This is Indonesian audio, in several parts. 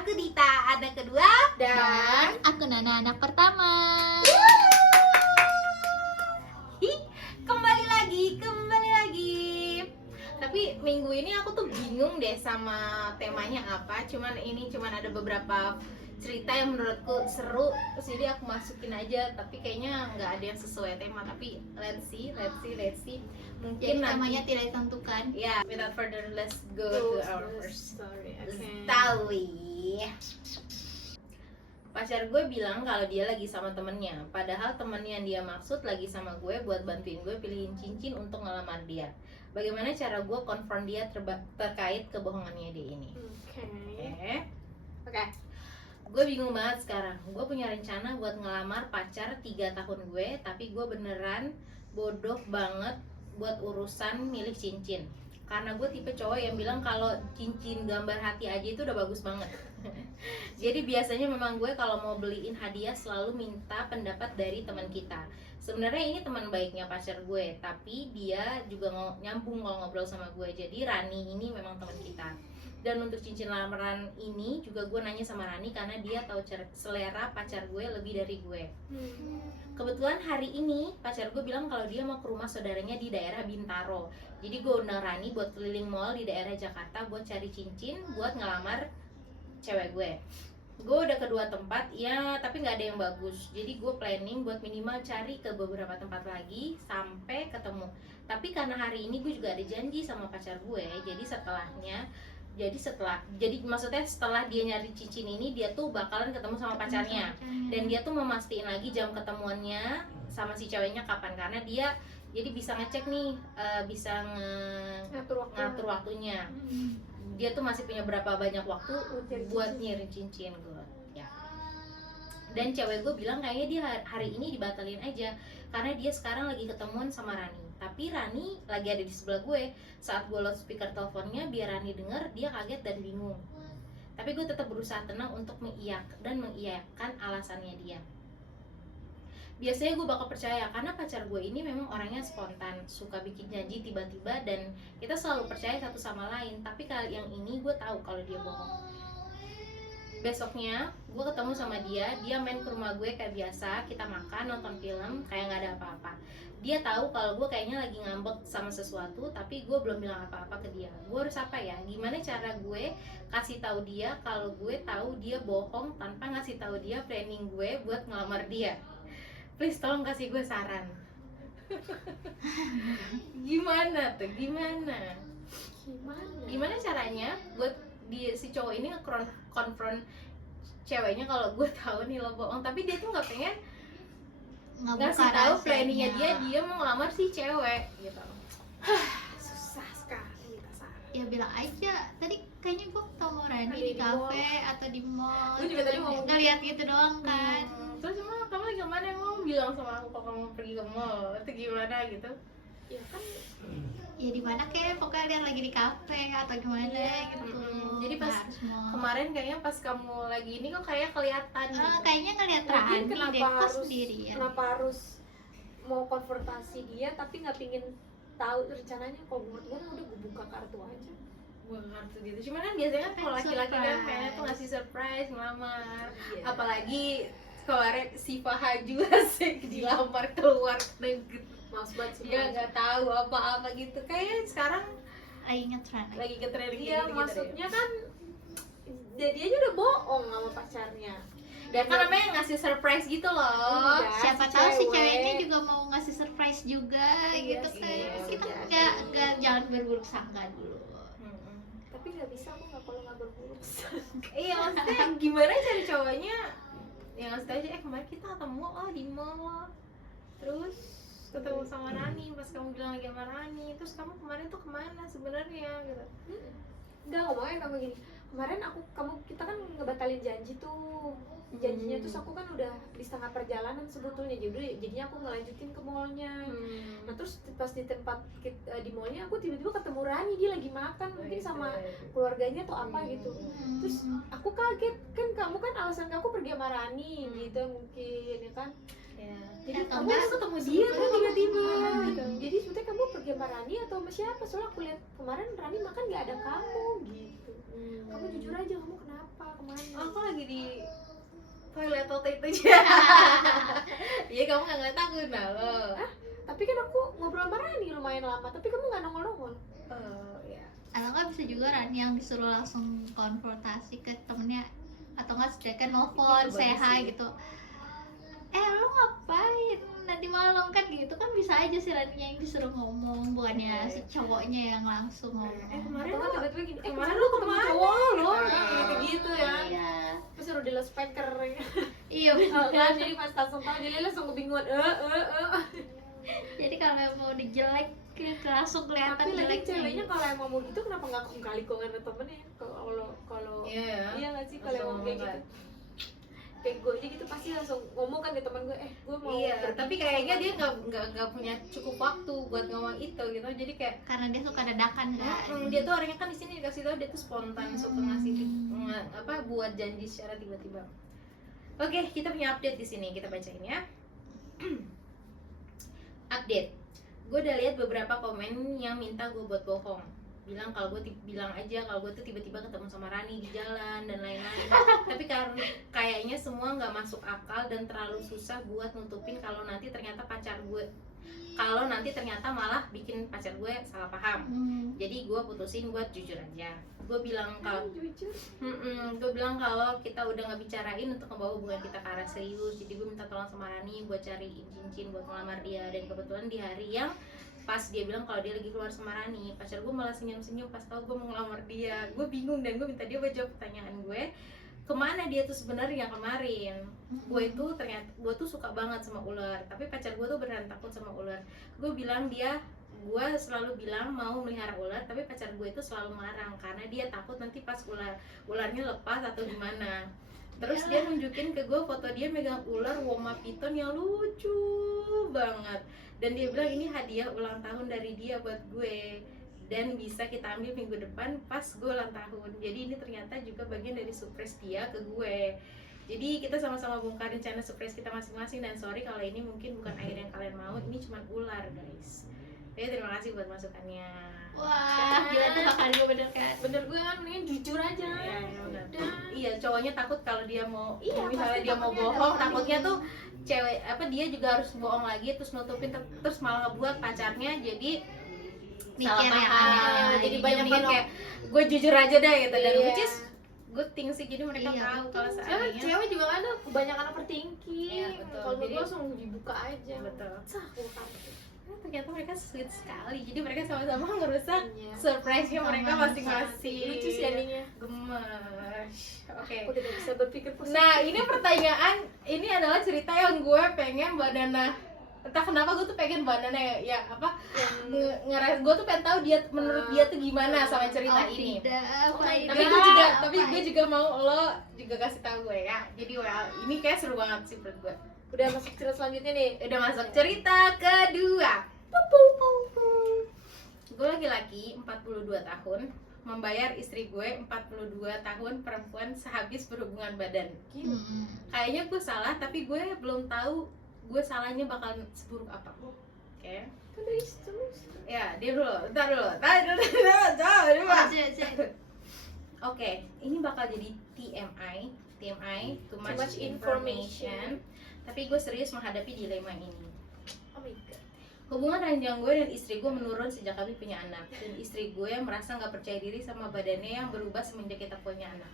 Aku Dita, anak kedua. Dan aku Nana, anak pertama. Kembali lagi. Tapi minggu ini aku tuh bingung deh sama temanya apa. Cuman ada beberapa cerita yang menurutku seru, terus jadi aku masukin aja. Tapi kayaknya nggak ada yang sesuai tema. Tapi let's see. Mungkin Jadi nanti namanya tidak ditentukan. ya, without further ado, let's go to our first story. story. Pacar gue bilang kalau dia lagi sama temennya, padahal temen yang dia maksud lagi sama gue buat bantuin gue pilihin cincin untuk ngelamar dia. Bagaimana cara gue konfront dia terkait kebohongannya dia ini? Oke. Gue bingung banget sekarang. Gue punya rencana buat ngelamar pacar 3 tahun gue, tapi gue beneran bodoh banget buat urusan milih cincin. Karena gue tipe cowok yang bilang kalau cincin gambar hati aja itu udah bagus banget. Jadi biasanya memang gue kalau mau beliin hadiah selalu minta pendapat dari teman kita. Sebenarnya ini teman baiknya pacar gue, tapi dia juga nyambung kalau ngobrol sama gue. Jadi Rani ini memang teman kita. Dan untuk cincin lamaran ini juga gue nanya sama Rani karena dia tahu selera pacar gue lebih dari gue. Kebetulan hari ini pacar gue bilang kalau dia mau ke rumah saudaranya di daerah Bintaro. Jadi gue undang Rani buat keliling mall di daerah Jakarta buat cari cincin buat ngelamar cewek gue. Gue udah ke 2 tempat ya, tapi nggak ada yang bagus. Jadi gue planning buat minimal cari ke beberapa tempat lagi sampai ketemu. Tapi karena hari ini gue juga ada janji sama pacar gue, setelah dia nyari cincin ini, dia tuh bakalan ketemu sama pacarnya. Dan dia tuh memastiin lagi jam ketemuannya sama si ceweknya kapan, karena dia jadi bisa ngecek nih, bisa ngatur waktunya. Dia tuh masih punya berapa banyak waktu buat nyirin cincin gue ya. Dan cewek gue bilang kayaknya dia hari ini dibatalin aja karena dia sekarang lagi ketemuan sama Rani. Tapi Rani lagi ada di sebelah gue. Saat gue loudspeaker teleponnya biar Rani denger, dia kaget dan bingung. Tapi gue tetap berusaha tenang untuk mengiyakan alasannya dia. Biasanya gue bakal percaya karena pacar gue ini memang orangnya spontan, suka bikin janji tiba-tiba dan kita selalu percaya satu sama lain. Tapi kali yang ini gue tahu kalau dia bohong. Besoknya gue ketemu sama dia main ke rumah gue kayak biasa, kita makan, nonton film, kayak nggak ada apa-apa. Dia tahu kalau gue kayaknya lagi ngambek sama sesuatu, tapi gue belum bilang apa-apa ke dia. Gue harus apa ya? Gimana cara gue kasih tahu dia kalau gue tahu dia bohong tanpa ngasih tahu dia planning gue buat ngelamar dia? Please tolong kasih gue saran. Gimana caranya buat si cowok ini konfront ceweknya kalau gue tahu nih lo bohong, tapi dia tuh nggak pengen ngasih tahu planningnya dia mau ngelamar si cewek gitu. susah sekali kita saran. Ya bilang aja, tadi kayaknya gue ketemu Rani di kafe atau di mall. Gue juga tadi mau ngeliat gitu doang kan. Terus emang kamu lagi kemana? Emang bilang sama aku kalau kamu pergi ke mall itu gimana gitu? Ya kan, Ya di mana kayak pokoknya lihat lagi di kafe atau gimana gitu. Jadi pas kemarin kayaknya pas kamu lagi ini kok kayak kelihatan gitu. Kayaknya ngeliat Rani deh, kok sendirian. Kenapa harus mau konfrontasi dia tapi nggak pingin tahu rencananya? Kalau menurut gue udah gue buka kartu aja. Bukan kartu gitu. Cuman kan biasanya kalau laki-laki kan pengennya tuh ngasih surprise ngelamar. Apalagi kemarin si Faha juga sih dilamar keluar negeri. Males banget sih. Dia nggak tahu apa-apa gitu. Kayaknya sekarang lagi nge-trend. lagi ke trending Iya, gitu, maksudnya kan jadi aja udah bohong sama pacarnya. Dan kan namanya ngasih surprise gitu loh. Enggak, Siapa si tahu si cewek. ceweknya juga mau ngasih surprise juga Iya gitu sih, kan. iya, Kita iya. nggak jangan berburuk sangka dulu. Tapi nggak bisa, aku nggak kalau nggak berburuk sangka. Iya, maksudnya gimana cari cowoknya yang ngasih tau aja, kemarin kita ketemu di mall, terus ketemu sama Rani, pas kamu bilang lagi sama Rani, terus kamu kemarin tuh kemana sebenarnya gitu. Enggak, ngomongnya kamu gini, kemarin kita kan ngebatalin janji tuh. Janjinya tuh aku kan udah di setengah perjalanan sebetulnya, jadinya aku ngelanjutin ke mallnya. Nah terus pas di tempat di mallnya aku tiba-tiba ketemu Rani, dia lagi makan mungkin sama keluarganya atau apa gitu. Terus aku kaget, kan kamu kan alasan aku pergi sama Rani gitu mungkin ya kan. Ya. Jadi Atau kamu enggak, harus ketemu dia tuh tiba-tiba gitu. Jadi sebetulnya kamu pergi sama Rani atau sama siapa? Soalnya aku lihat kemarin Rani makan nggak ada kamu gitu. Kamu jujur aja, kamu kenapa? kemana? aku lagi di toilet waktu itu aja. Iya kamu nggak ngeliat aku nah lo. Tapi kan aku ngobrol sama Rani lumayan lama, tapi kamu nggak nongol-nongol. Oh ya. Atau nggak bisa juga Ran yang disuruh langsung konfrontasi ke temennya, atau nggak sedangkan nelfon Itu say bagus hi sih. gitu. Lo ngapain nanti malam kan gitu kan, bisa aja si Rani yang disuruh ngomong, bukannya si cowoknya yang langsung ngomong. Kemarin Atau lo nggak tiba-tiba gini, kemarin kemarin lu lu ketemu kemana? cowok lo, Nah, gitu ya. Iya. Terus suruh di speaker Iya kan, jadi pas langsung tahu jadi langsung kebingungan. Jadi kalau mau dijelek langsung kelihatan Tapi lagi jeleknya. ceweknya kalau emang mau gitu kenapa nggak kali kok nggak temennya? Kalau Iya. iya nggak sih kalau Langsung emang kayak ngomong gitu. Kayak gue aja gitu pasti langsung ngomong kan ke teman gue, gue mau Iya, pergi tapi kayaknya dia nggak punya cukup waktu buat ngomong itu gitu. Jadi kayak Karena dia suka dadakan kan. dia tuh orangnya kan di sini dikasih tahu dia tuh spontan, suka ngasih buat janji secara tiba-tiba. Oke, kita punya update di sini, kita bacain ya. Update. Gue udah lihat beberapa komen yang minta gue buat bohong. Bilang kalau gue bilang aja kalau gue tuh tiba-tiba ketemu sama Rani di jalan dan lain-lain. Tapi karena kayaknya semua nggak masuk akal dan terlalu susah buat nutupin kalau nanti ternyata malah bikin pacar gue salah paham. Jadi gue putusin buat jujur aja. Gue bilang kalau jujur. gue bilang kalau kita udah nggak bicarain untuk membawa hubungan kita ke arah serius. Jadi gue minta tolong sama Rani buat cariin cincin buat ngelamar dia. Dan kebetulan di hari yang pas dia bilang kalau dia lagi keluar sama Rani, pacar gue malah senyum-senyum pas tahu gue mau ngelamar dia. Gue bingung dan gue minta dia buat jawab pertanyaan gue, kemana dia tuh sebenarnya kemarin. Gue tuh suka banget sama ular, tapi pacar gue tuh beneran takut sama ular. Gue selalu bilang mau melihara ular, tapi pacar gue itu selalu melarang karena dia takut nanti pas ularnya lepas atau gimana. Terus dia nunjukin ke gue foto dia megang ular woma piton yang lucu banget, dan dia bilang ini hadiah ulang tahun dari dia buat gue dan bisa kita ambil minggu depan pas gue ulang tahun. Jadi ini ternyata juga bagian dari surprise dia ke gue. Jadi kita sama-sama bongkar rencana surprise kita masing-masing, dan sorry kalau ini mungkin bukan air yang kalian mau, ini cuma ular guys. Jadi terima kasih buat masukannya. Wah, gila tuh bakal gue bener kan. Bener gue kan mendingan jujur aja. Iya, cowoknya takut kalau dia mau, misalnya pasti dia mau takutnya ada bohong, orang takutnya ini. tuh dia juga harus bohong lagi terus nutupin terus malah ngebuat pacarnya jadi salah Mikir yang paham. aneh-aneh. Jadi banyak banget kayak gue jujur aja deh gitu, dan Iya. which is good thing sih, jadi mereka Iya, tahu kalau Cewek, seandainya cewek juga kan ada kebanyakan overthinking. Iya, betul. Kalau menurut Jadi- gue langsung dibuka aja. betul. Sah, buka. Ternyata mereka sweet sekali, jadi mereka sama-sama ngerusak Iya. surprise-nya mereka Sama-sama. masing-masing. Lucu sih endingnya. Gemes. Oke. Aku tidak bisa berpikir positif. Nah, ini pertanyaan, ini adalah cerita yang gue pengen Mbak Nana, entah kenapa gue tuh pengen Mbak Nana ya apa gue tuh pengen tahu dia menurut dia tuh gimana sama cerita ini. Tidak, Tapi gue juga mau lo juga kasih tahu gue ya. Jadi ini kayak seru banget sih menurut gue. Udah masuk cerita selanjutnya nih. Udah masuk cerita kedua. Gue laki-laki 42 tahun membayar istri gue 42 tahun perempuan sehabis berhubungan badan. Kayaknya gue salah, tapi gue belum tahu gue salahnya bakal seburuk apa. Oke. Kan dari terus. Ya, dia dulu. Entar dulu. Oke, ini bakal jadi TMI, too much information. Tapi gue serius menghadapi dilema ini. Oh my god. Hubungan ranjang gue dan istri gue menurun sejak kami punya anak, dan istri gue merasa nggak percaya diri sama badannya yang berubah semenjak kita punya anak.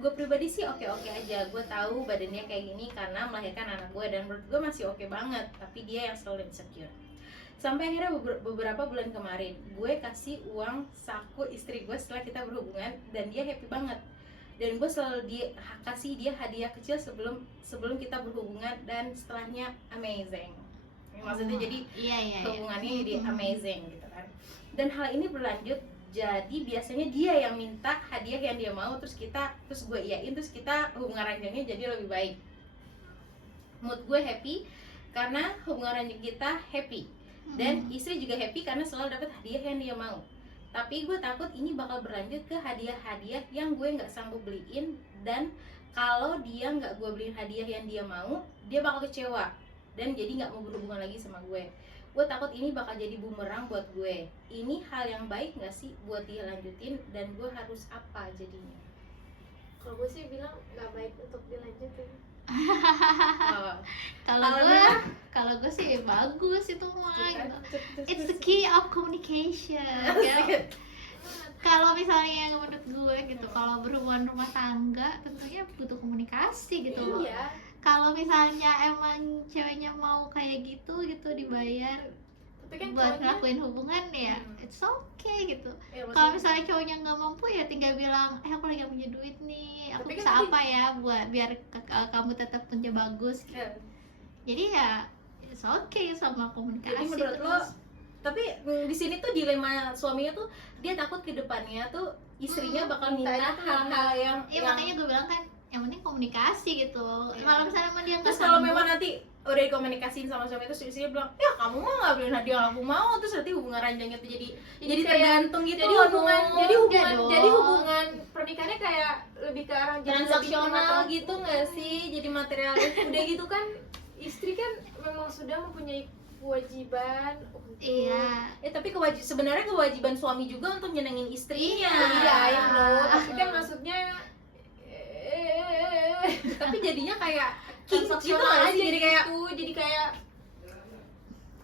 Gue pribadi sih oke-oke aja, gue tahu badannya kayak gini karena melahirkan anak gue, dan menurut gue masih oke banget, tapi dia yang selalu insecure. Sampai akhirnya beberapa bulan kemarin, gue kasih uang saku istri gue setelah kita berhubungan, dan dia happy banget. Dan gue selalu kasih dia hadiah kecil sebelum kita berhubungan, dan setelahnya amazing. Maksudnya jadi hubungannya jadi amazing gitu kan. Dan hal ini berlanjut, jadi biasanya dia yang minta hadiah yang dia mau, terus gue iyain, terus kita hubungan ranjangnya jadi lebih baik. Mood gue happy karena hubungan ranjang kita happy, dan istri juga happy karena selalu dapat hadiah yang dia mau. Tapi gue takut ini bakal berlanjut ke hadiah-hadiah yang gue nggak sanggup beliin, dan kalau dia nggak gue beliin hadiah yang dia mau, dia bakal kecewa dan jadi nggak mau berhubungan lagi sama gue. Gue takut ini bakal jadi bumerang buat gue. Ini hal yang baik nggak sih buat dia lanjutin, dan gue harus apa jadinya? Kalau gue sih bilang nggak baik untuk dilanjutin. Oh. Kalau Kalau gue Nana? kalau gue sih bagus itu mah gitu. Kan? It's the key of communication ya. Kalau misalnya menurut gue gitu, kalau berhubungan rumah tangga tentunya butuh komunikasi gitu loh. Iya. Kalau misalnya emang ceweknya mau kayak gitu dibayar Tapi kan buat cowoknya ngelakuin hubungan ya, it's okay gitu. Ya, Kalau misalnya cowoknya nggak mampu ya tinggal bilang, aku lagi gak punya duit nih, aku Tapi bisa kan apa ya buat biar kamu tetap kerja bagus gitu. Ya. Jadi ya it's okay sama komunikasi. Jadi menurut lo, terus. tapi di sini tuh dilema suaminya tuh dia takut ke depannya tuh istrinya bakal minta mintanya tuh hal-hal yang Iya makanya gue bilang kan yang penting komunikasi gitu. Iya. Kalau misalnya emang dia nggak terus kalau sanggup, memang nanti udah dikomunikasiin sama suami terus istrinya bilang ya kamu mah nggak beliin hadiah yang aku mau, terus nanti hubungan ranjangnya tuh jadi kayak- tergantung gitu jadi loh, hubungan Nun. jadi hubungan Enggak dong. jadi hubungan pernikahannya kayak lebih ke arah jadi lebih transaksional material. gitu nggak sih, jadi materialis. Udah gitu kan istri kan memang sudah mempunyai kewajiban untuk iya. Tapi sebenarnya kewajiban suami juga untuk nyenengin istrinya. Iya, ya no. Tapi kan maksudnya Tapi jadinya kayak king gitu transaksional nggak aja sih, jadi kayak jadi kayak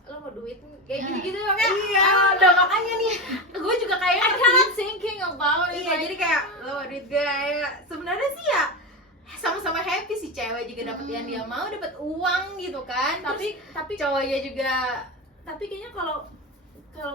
lo mau duit kayak Nah. gitu-gitu makanya iya, udah makanya nih gue juga kayak I cannot thinking about it. iya, jadi kayak lo duit gue ya. Sebenarnya sih ya sama-sama happy sih, cewek juga dapet yang dia mau, dapet uang gitu kan. tapi Cowoknya juga kayaknya kalau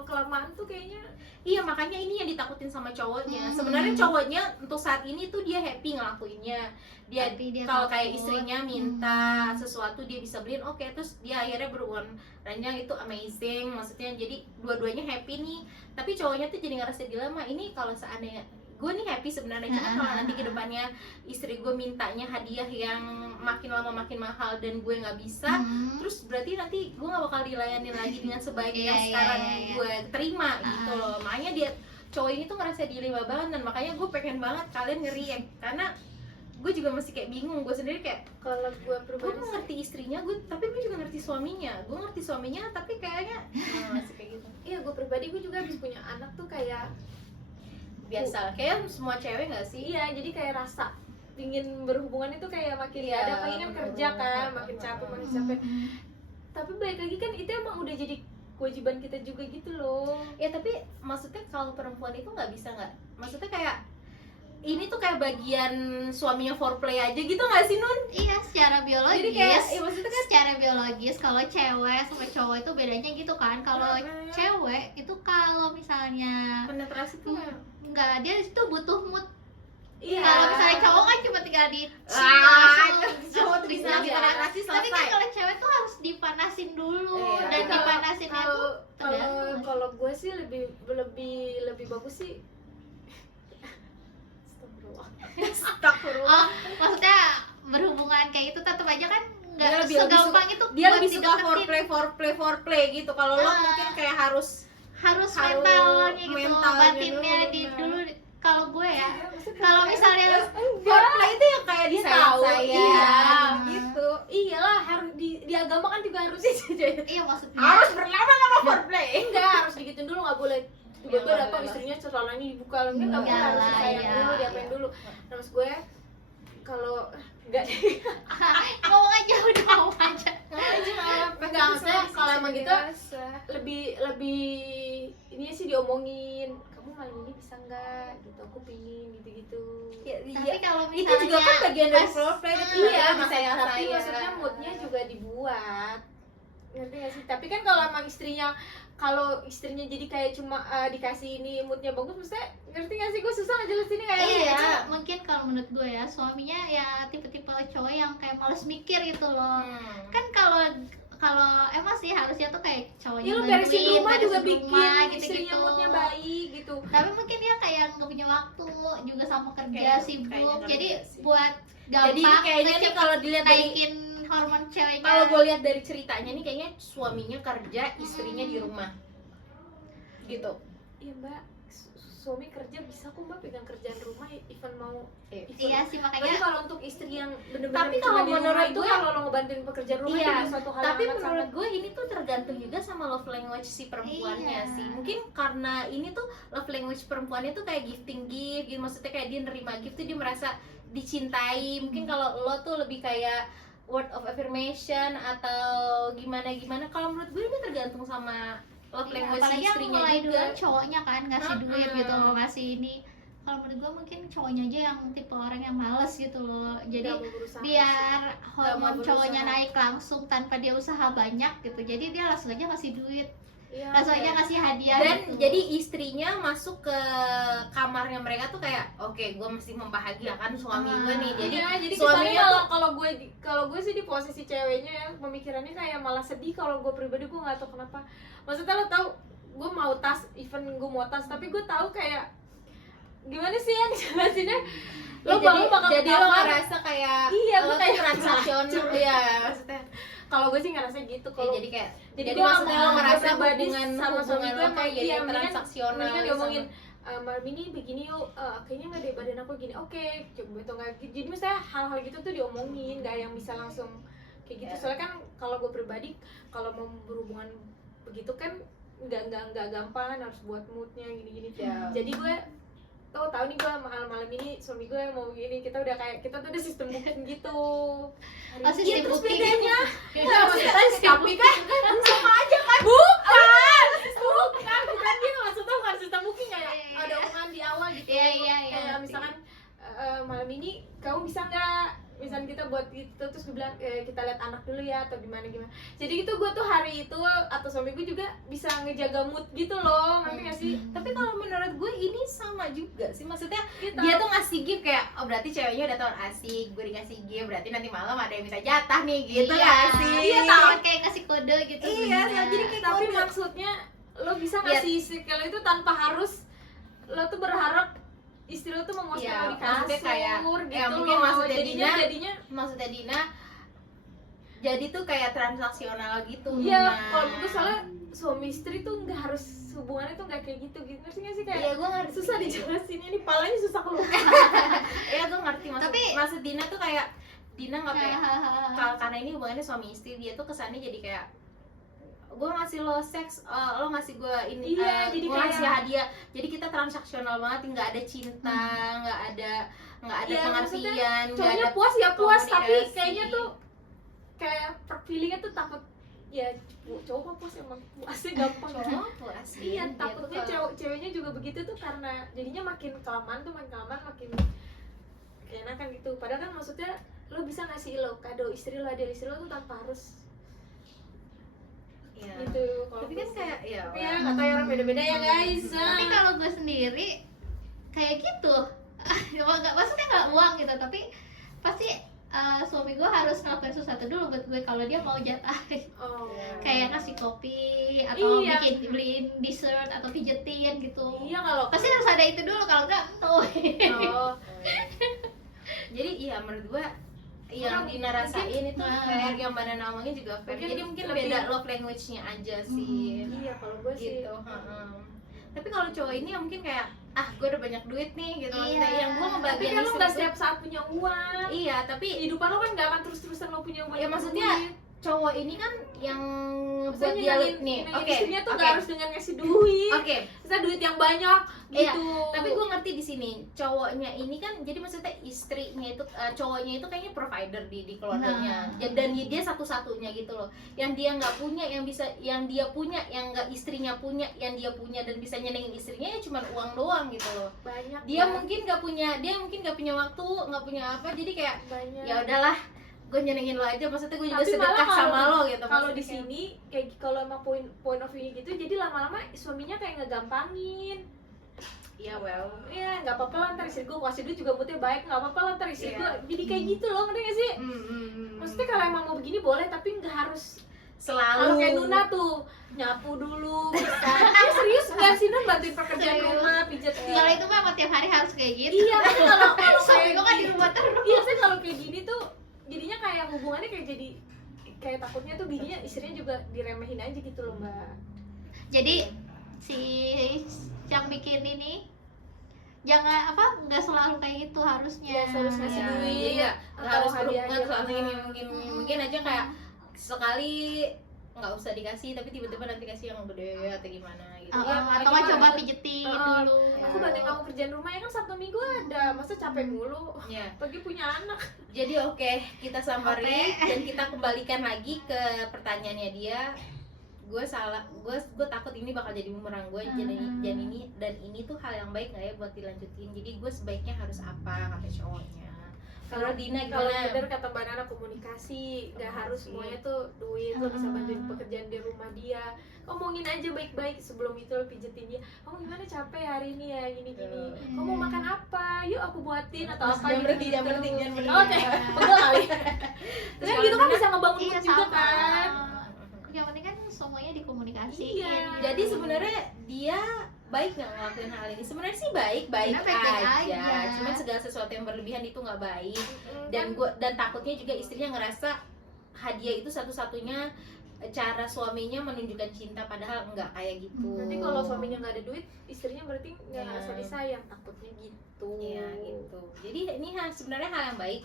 kelamaan tuh kayaknya iya, makanya ini yang ditakutin sama cowoknya. Hmm. Sebenarnya cowoknya untuk saat ini tuh dia happy ngelakuinnya. Dia Tapi dia kalau kayak takut. istrinya minta sesuatu dia bisa beliin, oke, terus dia akhirnya berhubungan ranjang, itu amazing. Maksudnya jadi dua-duanya happy nih. Tapi cowoknya tuh jadi ngerasa dilema, ini kalau seandainya gue nih happy sebenarnya, cuma kalau nanti ke depannya istri gue mintanya hadiah yang makin lama makin mahal dan gue nggak bisa, terus berarti nanti gue nggak bakal dilayani lagi dengan sebaik yang Iya, sekarang iya. gue terima gitu loh. Makanya dia cowok ini tuh ngerasa dilema banget, dan makanya gue pengen banget kalian nge-react, karena gue juga masih kayak bingung. Gue sendiri kayak kalau gue gue pribadi sih, ngerti istrinya, tapi gue juga ngerti suaminya. Gue ngerti suaminya tapi kayaknya masih kayak gitu. iya gue pribadi gue juga habis punya anak tuh kayak Biasa kayak semua cewek nggak sih? iya jadi kayak rasa pingin berhubungan itu kayak makin Iya, ada pengen kan kerja kan makin capek tapi balik lagi kan itu emang udah jadi kewajiban kita juga gitu loh. Ya tapi maksudnya kalau perempuan itu nggak bisa nggak? Maksudnya kayak ini tuh kayak bagian suaminya foreplay aja gitu nggak sih, Nun? Iya, secara biologis. Jadi kayak, ya maksudnya kan secara biologis kalau cewek sama cowok itu bedanya gitu kan. Kalau cewek itu kalau misalnya penetrasi tuh enggak, dia itu butuh mood. Iya. Kalau misalnya cowok kan cuma tinggal di cowok tuh bisa langsung dipenetrasi Tapi kan selesai. kalau cewek tuh harus dipanasin dulu Iya. dan Kalau- dipanasinnya tuh tergantung. kalau gue sih lebih bagus sih. Astagfirullah. Astagfirullah. Oh, maksudnya berhubungan kayak itu tetap aja kan nggak Dia lebih segampang itu Dia buat lebih suka dideketin. foreplay gitu. Kalau lo Ah. mungkin kayak harus mentalnya gitu, mentalnya batinnya dulu, di bener. dulu. Kalau gue ya, kalau misalnya foreplay itu yang kayak Dia disayang tahu, iya. gitu. Iyalah harus di agama kan juga harus iya maksudnya Harus berlama-lama foreplay. enggak harus digituin dulu, nggak boleh tiba-tiba Nggak datang boleh. istrinya celananya dibuka lagi nggak boleh, Enggak harus lah, disayang iya, dulu, diapain iya. dulu. Terus gue kalau enggak ngomong aja udah ngomong aja. enggak maksudnya kalau emang gitu lebih ini sih diomongin, kamu malam ini bisa nggak gitu, aku pingin gitu-gitu. Tapi kalau itu misalnya juga kan bagian dari pas- foreplay itu Iya, kan sayang tapi maksudnya moodnya juga dibuat, ngerti gak sih? Tapi kan kalau emang istrinya jadi kayak cuma dikasih ini moodnya bagus, maksudnya ngerti gak sih? Gue susah ngejelasinnya kayak Iya, cuma mungkin kalau menurut gue ya suaminya ya tipe-tipe cowok yang kayak males mikir gitu loh. Kan kalau emang sih harusnya tuh kayak cowoknya ya lu beresin bantuin, rumah juga beresin bikin rumah, istrinya gitu-gitu. moodnya baik gitu. Tapi mungkin dia kayak nggak punya waktu juga sama kerja Kayaknya sibuk, nggak jadi sih. buat Jadi ini gampang kayaknya nih kalau dilihat dari naikin hormon ceweknya. kalau gue lihat dari ceritanya nih kayaknya suaminya kerja, istrinya di rumah. Gitu. Iya mbak, suami kerja bisa kok mbak pegang kerjaan rumah, even mau Iya sih Tapi makanya kalau untuk istri yang bener-bener Tapi cuma kalau di rumah menurut itu gue- kalau lo ngebantuin pekerjaan rumah Iya, itu suatu hal tapi yang amat menurut sangat- gue ini tuh tergantung juga sama love language si perempuannya Iya. sih. Mungkin karena ini tuh love language perempuannya tuh kayak gifting gift gitu, maksudnya kayak dia nerima gift tuh dia merasa dicintai. Mungkin kalau lo tuh lebih kayak word of affirmation atau gimana. Kalau menurut gue ini tergantung sama love Iya, language apalagi yang istrinya mulai juga. duluan cowoknya kan ngasih duit Mm-mm. gitu, ngasih ini. Kalau menurut gue mungkin cowoknya aja yang tipe orang yang males gitu loh, jadi Nggak mau berusaha biar mau hormon berusaha. cowoknya naik langsung tanpa dia usaha banyak gitu, jadi dia langsung aja ngasih duit, Iya, langsung aja kayak- ngasih hadiah Dan gitu. jadi istrinya masuk ke kamarnya mereka tuh kayak oke, gue mesti membahagiakan suami gue nih. Jadi Iya, jadi suaminya kesannya tuh kalau gue sih di posisi ceweknya ya, pemikirannya kayak malah sedih. Kalau gue pribadi gue nggak tahu kenapa. Maksudnya lo tahu, gue mau tas, even gue mau tas, tapi gue tahu kayak gimana sih yang jelasinnya, lo bangun bakal jadi ke lo kamar. ngerasa kayak Iya, lo gue tuh kayak transaksional. pelacur. Iya, maksudnya Kalau gue sih ngerasa gitu. Kalau jadi kayak jadi jadi gue maksudnya lo sama ngerasa pribadi hubungan sama suami gue lo emang kayak jadi iya, mendingan transaksional. mendingan gitu diomongin sama- malam ini begini yuk, kayaknya nggak deh badan aku gini, oke coba itu nggak. Jadi misalnya hal-hal gitu tuh diomongin, nggak yang bisa langsung kayak gitu. Ya. Soalnya kan kalau gue pribadi kalau mau berhubungan begitu kan nggak gampang, harus buat moodnya gini-gini. Ya. Jadi gue tahu nih gue malam ini suami gue mau gini, kita udah udah sistem booking gitu. Oh, sistem Iya, terus booking. bedanya Udah, maksudnya sistem tapi kan sama aja kan. Bukan dia maksudnya bukan sistem booking kayak Iya, iya, ada iya. omongan di awal gitu. Iya, iya, iya. Kayak misalkan malam ini kamu bisa nggak, misalnya kita buat gitu, terus gue bilang kita lihat anak dulu ya atau gimana. Jadi gitu gue tuh hari itu atau suami gue juga bisa ngejaga mood gitu loh, ngerti nggak sih? Tapi kalau menurut gue ini sama juga sih, maksudnya Kita dia tuh ngasih gift kayak oh berarti ceweknya udah tau asik, gue dikasih gift berarti nanti malam ada yang minta jatah nih gitu Iya, nggak sih? iya tahu kayak ngasih kode gitu. Iya, sebenarnya. jadi kayak tapi kode. maksudnya lo bisa Iya. ngasih skill itu tanpa harus lo tuh berharap istri lo tuh memuaskan Iya, lo di kasur maksudnya kayak, gitu ya mungkin loh. maksudnya jadinya Maksudnya Dina jadi tuh kayak transaksional gitu. iya, Nah. kalau menurut gue soalnya suami istri tuh nggak harus hubungannya tuh nggak kayak gitu ngerti nggak sih? Kayak Iya, gue ngerti. susah dijelasinnya, ini palanya susah keluar. Iya, gue ngerti maksud Dina tuh kayak Dina nggak kayak karena ini hubungannya suami istri, dia tuh kesannya jadi kayak gue ngasih lo seks, lo ngasih gue ini, Iya, jadi gue kayak- ngasih hadiah, jadi kita transaksional banget, nggak ada cinta, nggak ada Iya, pengertian, nggak Cowoknya ada puas ya puas, tapi komunikasi. kayaknya tuh kayak feelingnya tuh takut ya cowok mah puas emang puasnya gampang kan. cowok puas. Iya, Dia tuh takutnya kalau- ceweknya juga begitu tuh karena jadinya makin kelamaan makin keenakan gitu. Padahal kan maksudnya lo bisa ngasih lo kado istri lo, hadiah istri lo tuh tanpa harus Iya. gitu. Kalau Tapi kan gue sih. kayak ya Tapi ya nggak tahu ya, orang beda-beda ya guys. Tapi kalau gue sendiri kayak gitu, nggak maksudnya nggak uang gitu, tapi pasti suami gue harus ngelakuin sesuatu dulu buat gue kalau dia mau jatah. Oh. Kayak ngasih kopi atau Iya. beliin dessert atau pijetin gitu. Iya kalau Pasti harus ada itu dulu, kalau enggak tuh. oh. Jadi iya menurut gua yang Orang Dina rasain itu Nah. fair, yang Mbak Nana omongin juga fair. Mungkin Jadi mungkin lebih- beda love language-nya aja sih. Iya kalau gue sih. Gitu. heeh. Tapi kalau cowok ini ya mungkin kayak gue udah banyak duit nih gitu. Maksudnya Iya. yang gue Tapi ngebagian kan lo istri nggak gua- setiap saat punya uang. Iya, tapi Kehidupan lo kan nggak akan terus-terusan lo punya uang. ya maksudnya cowok ini kan yang buat Maksudnya dia nyenengin nih. Oke. istrinya tuh Oke. nggak harus dengan ngasih duit. Oke. Misalnya duit yang banyak Iya, gitu. tapi gue ngerti di sini cowoknya ini kan jadi maksudnya istrinya itu cowoknya itu kayaknya provider di keluarganya. Nah. Dan dia satu-satunya gitu loh yang dia nggak punya, yang dia punya, yang nggak istrinya punya, yang dia punya dan bisa nyenengin istrinya ya cuma uang doang gitu loh. banyak. Dia Bang. mungkin nggak punya waktu, nggak punya apa, jadi kayak banyak. ya udahlah gue nyenengin lo aja, maksudnya gue juga Tapi malah sedekah kalau sama di- lo gitu. Kalau Maksudnya di kayak- sini kayak kalau emang point of view gitu, jadi lama-lama suaminya kayak ngegampangin. ya well Iya, nggak apa-apa lah ntar istri gue kasih duit juga moodnya baik, nggak apa-apa lah ntar istri Iya. gue. Jadi kayak gitu loh, ngerti gak sih? Maksudnya kalau emang mau begini boleh, tapi nggak harus. selalu Kalau kayak Nuna tuh nyapu dulu, bisa. Ya serius nggak sih Nun bantuin pekerjaan Serius. rumah, pijat Kalau itu mah tiap hari harus kayak gitu. Iya, tapi kalau Suami kayak gue kan di gini- rumah terus. Iya sih kalau kayak gini tuh jadinya kayak hubungannya kayak jadi kayak takutnya tuh bininya istrinya juga diremehin aja gitu loh Mbak. Jadi si yang bikin ini jangan nggak selalu kayak gitu harusnya. Iya, harus ngasih Ya, duit, jadi nggak atau harus hadiah berhubungan aja. langsung ini mungkin aja kayak sekali nggak usah dikasih tapi tiba-tiba nanti kasih yang gede atau gimana gitu. atau nggak coba pijetin dulu. Aku banting kamu kerjaan rumah ya kan Sabtu Minggu ada, masa capek mulu. Ya. Pagi punya anak. Jadi oke, kita summary dan kita kembalikan lagi ke pertanyaannya dia. Gue takut ini bakal jadi bumerang gue dan ini tuh hal yang baik nggak ya buat dilanjutin. Jadi gue sebaiknya harus apa, kata cowoknya. Kalau Dina Kalau gimana? bener kata Mbak Nana, komunikasi, nggak harus semuanya tuh duit, lo bisa bantuin pekerjaan di rumah dia. Ngomongin aja baik-baik sebelum itu lo pijetin dia. Kamu gimana, capek hari ini ya, gini-gini. Kamu mau makan apa? Yuk aku buatin atau apa Jangan berhenti, gitu. jangan berhenti, jangan berhenti. Oke, pegel kali. Terus Terus gitu kan kalau bisa ngebangun Iya mood juga sama. kan. Yang penting kan semuanya dikomunikasiin. Iya. Jadi sebenarnya dia baik nggak ngelakuin hal ini? Sebenarnya sih baik Baik-baik aja. aja. Cuman segala sesuatu yang berlebihan itu nggak baik. Dan takutnya juga istrinya ngerasa hadiah itu satu-satunya cara suaminya menunjukkan cinta, padahal nggak kayak gitu. Nanti kalau suaminya nggak ada duit, istrinya berarti nggak Ya. ngerasa disayang, takutnya gitu. Iya gitu. Jadi ini sebenarnya hal yang baik.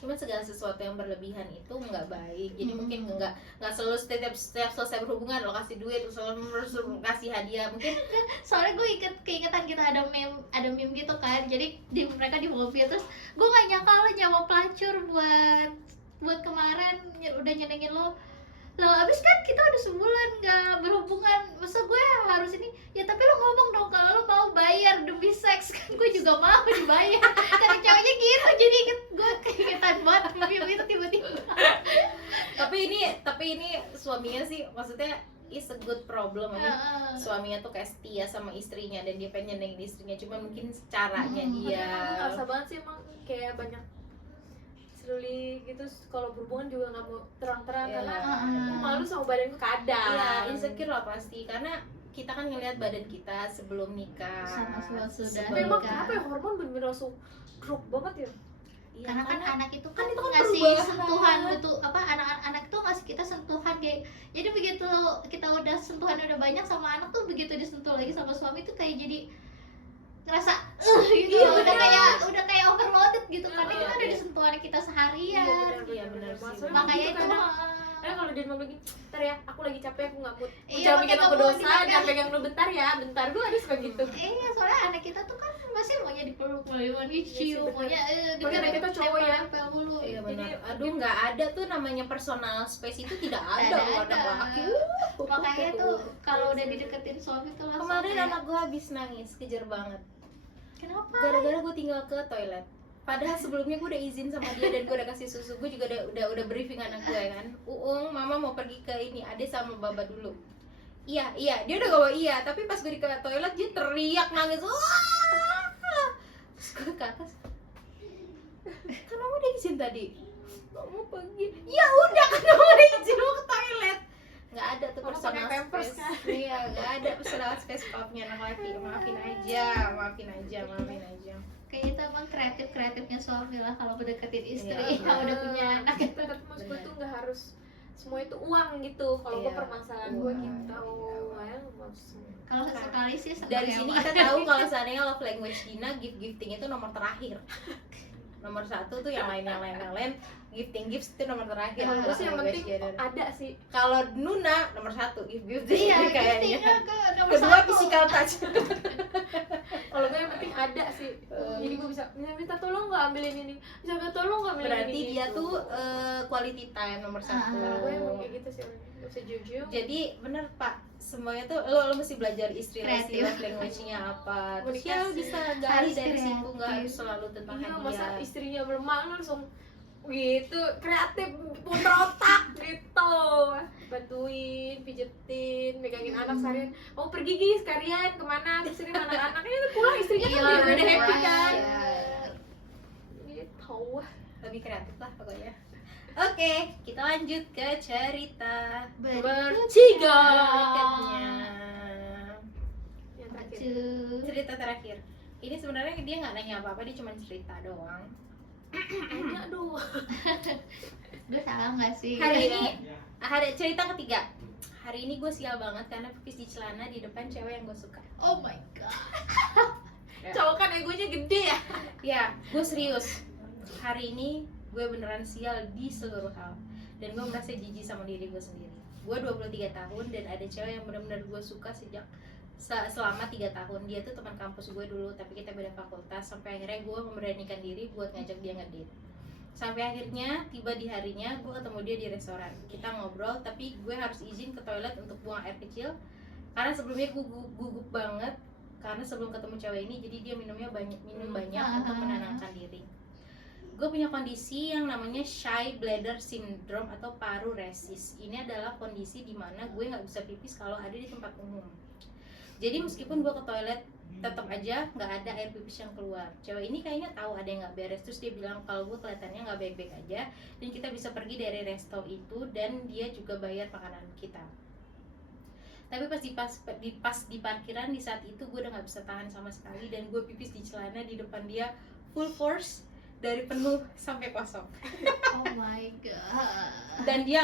Cuman segala sesuatu yang berlebihan itu nggak baik. Jadi mungkin nggak selalu setiap selesai berhubungan lo kasih duit, selalu harus kasih hadiah. Mungkin Soalnya gue keingetan kita ada meme gitu kan. Jadi mereka di mobil, terus gue nggak nyangka lo nyawa pelacur buat kemarin udah nyenengin lo. Abis kan kita udah sebulan nggak berhubungan, masa gue harus ini? Ya tapi lo ngomong dong kalau lo mau bayar demi seks, kan gue juga mau dibayar. Dari cowoknya gitu, jadi gue keingetan banget meme itu tiba-tiba. tapi ini suaminya sih, maksudnya is a good problem. Suaminya tuh kayak setia sama istrinya dan dia pengen nyenengin istrinya, cuma mungkin caranya dia. Ngerasa banget sih emang kayak banyak seruli gitu, kalau berhubungan juga nggak mau terang-terang Iya. karena aku malu sama badanku kadang. Iya, insecure lah pasti, karena kita kan ngelihat badan kita sebelum nikah Sama sudah Tapi emang nikah. kenapa ya hormon bener-bener langsung drop banget ya? Iya, Karena kan anak itu kan itu kan ngasih perubahan. sentuhan butuh apa, anak-anak tuh ngasih kita sentuhan kayak, jadi begitu kita udah sentuhan udah banyak sama anak tuh, begitu disentuh lagi sama suami tuh kayak jadi ngerasa gitu. Iya, udah kayak overloaded gitu kan. Iya, Itu kan udah iya. disentuhan kita seharian. Iya, bener sih. Maksudnya Makanya gitu itu kadang, kalau dia ngomong gini, ntar ya, aku lagi capek, aku nggak mood. Iya, Jangan makanya bikin aku kamu dosa, dipegang. jangan pegang lu bentar ya, bentar. Gue ada suka gitu. Iya, soalnya anak kita tuh kan masih maunya dipeluk, maunya dicium, bener. maunya Apalagi anak kita cowok ya. nempel mulu. Iya benar. Jadi- Aduh, nggak ada tuh namanya personal space, itu tidak ada Tidak kalau ada. anak laki. Makanya tuh kalau udah dideketin suami tuh langsung Kemarin kayak, anak gue habis nangis, kejer banget. kenapa? Gara-gara gue tinggal ke toilet. Padahal sebelumnya gue udah izin sama dia dan gue udah kasih susu. Gue juga udah briefing anak gue kan. Uung, mama mau pergi ke ini, Ade sama Baba dulu. Iya, dia udah bawa iya, tapi pas gue di toilet dia teriak nangis. Wah! Terus gue ke atas. Kan mama udah izin tadi. Mama pergi. Ya udah, kan mama udah izin mau ke toilet. Nggak ada tuh Mama personal pakai Pampers, space. kan? Iya, nggak ada personal space papnya anak laki. Maafin aja. Kayak itu emang kreatifnya suami lah kalau deketin istri Iya. yang udah punya anak. Tapi maksud gue tuh nggak harus semua itu uang gitu. Kalau gue Iya. permasalahan gue Uang. gitu. Ya, maksud. Kalau sesekali sih seneng Dari ya, sini Mak. kita tahu kalau seandainya love language Dina gifting itu nomor terakhir. Nomor 1 tuh yang lain gifting gifts itu nomor terakhir. Iya, Terus Love yang language penting dia. ada sih. Kalau Nuna nomor 1 gifting Iya, kayaknya. giftingnya ke nomor Kedua 1. physical touch. Kalau gue yang penting ada sih. Jadi gue bisa minta tolong nggak ambilin ini. Bisa minta tolong nggak ambilin Berarti ini. dia gitu. tuh quality time nomor 1. Kalau gue emang kayak gitu sih orangnya. Gak bisa jujur. Jadi bener Pak, semuanya tuh lo mesti belajar istri lo sih Kreatif. love language-nya apa. Terus ya Komunikasi. lo bisa gali Harus dari situ, kreatif. nggak harus selalu tentang Iya, masa hadiah. istrinya bermak langsung gitu kreatif, puter otak gitu, bantuin, pijetin, megangin anak seharian. Mau pergi Gis sekalian kemana? Terus ini anak-anaknya tuh pulang istrinya Iya, kan udah happy iya. kan? Ya, Gitu. lebih kreatif lah pokoknya. Oke, kita lanjut ke cerita Bertiga. berikutnya. Yang terakhir. Cerita terakhir. Ini sebenarnya dia nggak nanya apa-apa, dia cuma cerita doang. Tanya dong. Gue salah nggak sih? Hari ini ada cerita ketiga. Hari ini gue sial banget karena pipis di celana di depan cewek yang gue suka. Oh my god. Cowok kan egonya gede ya. Ya, gue serius. Hari ini gue beneran sial di seluruh hal dan gue merasa jijik sama diri gue sendiri. gue 23 tahun dan ada cewek yang benar-benar gue suka sejak selama 3 tahun. Dia tuh teman kampus gue dulu, tapi kita beda fakultas. Sampai akhirnya gue memberanikan diri buat ngajak dia ngedate. Sampai akhirnya tiba di harinya gue ketemu dia di restoran. Kita ngobrol, tapi gue harus izin ke toilet untuk buang air kecil karena sebelumnya gue gugup banget karena sebelum ketemu cewek ini, jadi dia minum banyak untuk menenangkan diri. Gue punya kondisi yang namanya shy bladder syndrome atau paruresis. Ini adalah kondisi di mana gue nggak bisa pipis kalau ada di tempat umum. Jadi meskipun gue ke toilet tetap aja nggak ada air pipis yang keluar. Cewek ini kayaknya tahu ada yang nggak beres, terus dia bilang kalau gue kelihatannya nggak baik-baik aja dan kita bisa pergi dari resto itu dan dia juga bayar makanan kita. Tapi pas di parkiran di saat itu gue udah nggak bisa tahan sama sekali dan gue pipis di celana di depan dia full force dari penuh sampai kosong. Oh my god. Dan dia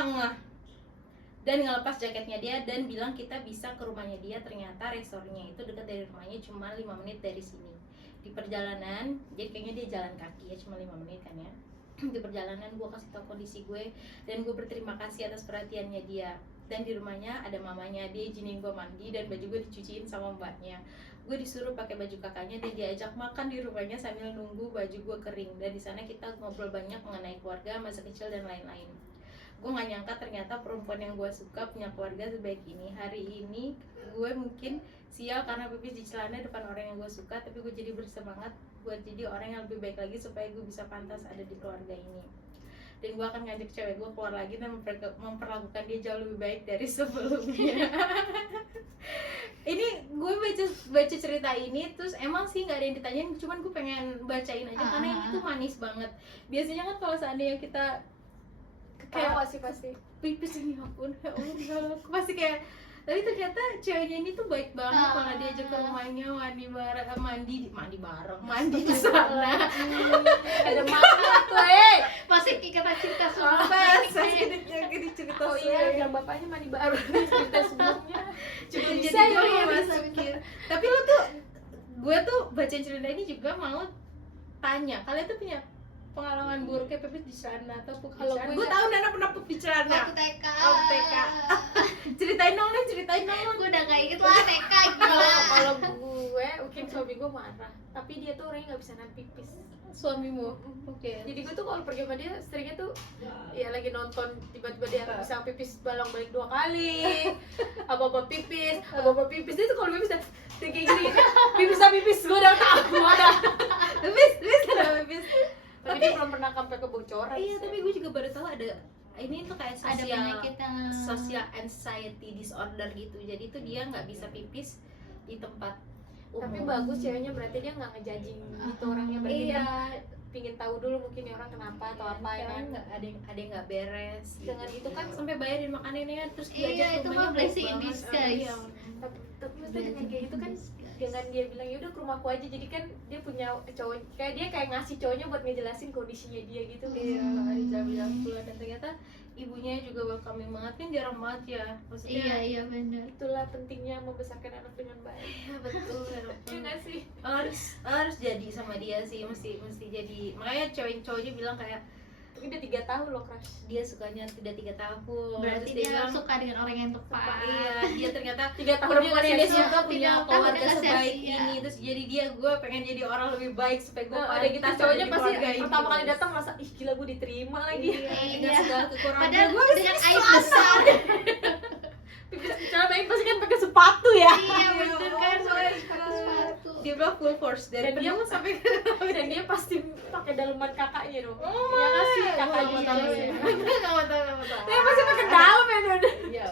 ngelepas jaketnya dia dan bilang kita bisa ke rumahnya dia. Ternyata restorannya itu dekat dari rumahnya, cuma 5 menit dari sini. Di perjalanan, jadi kayaknya dia jalan kaki ya, cuma 5 menit kan ya. Di perjalanan gue kasih tau kondisi gue dan gue berterima kasih atas perhatiannya dia. Dan di rumahnya ada mamanya, dia izinin gue mandi dan baju gue dicuciin sama mbaknya. Gue disuruh pakai baju kakaknya dan diajak makan di rumahnya sambil nunggu baju gue kering. Dan di sana kita ngobrol banyak mengenai keluarga, masa kecil dan lain-lain. Gue nggak nyangka ternyata perempuan yang gue suka punya keluarga sebaik ini. Hari ini gue mungkin sial karena pipis di celana depan orang yang gue suka, tapi gue jadi bersemangat buat jadi orang yang lebih baik lagi supaya gue bisa pantas ada di keluarga ini. Dan gue akan ngajak cewek gue keluar lagi dan memperlakukan dia jauh lebih baik dari sebelumnya. Ini gue baca cerita ini terus emang sih nggak ada yang ditanyain, cuman gue pengen bacain aja karena ini tuh manis banget. Biasanya kan kalau seandainya kita Ketawa sih pasti. pipis ini ampun, ya Allah, pasti kayak. Tapi ternyata ceweknya ini tuh baik banget kalau diajak ke rumahnya mandi di sana. Ada mama tuh, Masih kita cerita semua. Jadi cerita Oh iya, yang bapaknya mandi baru cerita sebelumnya. Cuma Bisa jadi ya, gue bisa. masukin. Tapi lo tuh, gue tuh bacain cerita ini juga mau tanya, kalian tuh punya pengalaman buruknya pipis di celana atau pup di Kalau celana? gue Gue tahu Nana pernah pup di celana. Waktu TK. Oh, TK. Ceritain dong. Gue udah gak inget lah TK gila. Kalau gue, mungkin suami gue marah. Tapi dia tuh orangnya nggak bisa nahan pipis. Suamimu, oke. Jadi gue tuh kalau pergi sama dia seringnya tuh ya lagi nonton tiba-tiba dia bisa pipis balik 2 kali. Apa pipis dia tuh kalau pipis kayak gini. Pipis gue udah tahu ada. Pipis. Tapi dia belum pernah sampai kebocoran. Iya, tapi gue juga baru tahu ada ini tuh kayak Ada penyakit yang social anxiety disorder gitu. Jadi tuh dia nggak bisa pipis di tempat umum. Tapi bagus ceweknya, berarti dia nggak ngejudging gitu orangnya, berarti Iya. dia pingin tahu dulu mungkin nih orang kenapa atau apa ya kan. Nggak ada yang nggak beres. Dengan itu kan sampai bayarin makanannya kan terus Iya, diajak itu rumahnya mah blessing in baik banget. disguise. Iya. tapi maksudnya dengan kayak gitu kan, dengan dia bilang ya udah ke rumahku aja, jadi kan dia punya cowok, kayak dia kayak ngasih cowoknya buat ngejelasin kondisinya dia gitu. Iya, Ariza bilang pulang dan ternyata ibunya juga welcoming banget, kan jarang banget ya maksudnya. Iya benar. Itulah pentingnya membesarkan anak dengan baik. Iya, betul ya. Ya nggak sih? harus jadi sama dia sih, mesti jadi. Makanya cowoknya bilang kayak Tapi dia 3 tahun loh crush. dia sukanya tidak 3 tahun. Berarti Terus dia bilang, suka dengan orang yang tepat. iya, dia ternyata 3 tahun perempuan yang dia sia-sia. suka punya 3 tahun keluarga dia sebaik sia-sia. ini. Terus jadi gue pengen jadi orang lebih baik supaya gue Ada gitu cowoknya pasti pertama kali datang datang merasa ih gila gue diterima lagi. dengan Iya. segala kekurangan Padahal gue dengan aib besar. Pipis bicara baik pasti kan pakai sepatu ya. Iya bener kan, soalnya sepatu. dia bilang full force dari Dan dia penuh sampai Dan dia pasti pakai daleman kakaknya dong. oh Iya nggak sih kakaknya nggak mau tahu cewek. nggak mau tahu Dia pasti pakai dalam ya Don. iya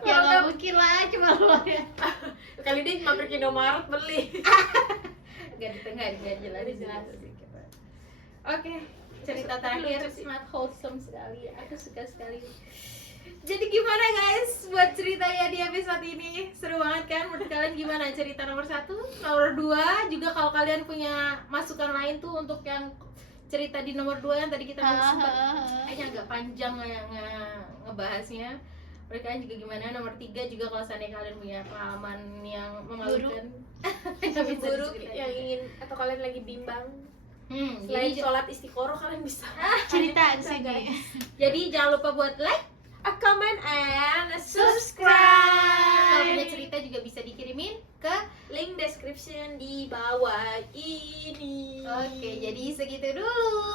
Ya nggak mungkin lah, cuma lo ya. Kali dia mampir ke Indomaret beli. nggak di tengah nggak jelas Nggak jelas. Oke, cerita Tapi terakhir lucu sih. sangat wholesome sekali, aku suka sekali. Jadi gimana guys buat ceritanya di episode ini? Seru banget kan? Menurut kalian gimana cerita nomor 1? Nomor 2 juga kalau kalian punya masukan lain tuh untuk yang cerita di nomor 2 yang tadi kita sempat kayaknya agak panjang ngebahasnya. Menurut kalian juga gimana? Nomor 3 juga kalau seandainya kalian punya pengalaman yang memalukan yang bisa Buruk diceritain. yang ingin atau kalian lagi bimbang jadi selain sholat istiqoroh kalian bisa Cerita sini. jadi jangan lupa buat like, comment and description di bawah ini. Oke, jadi segitu dulu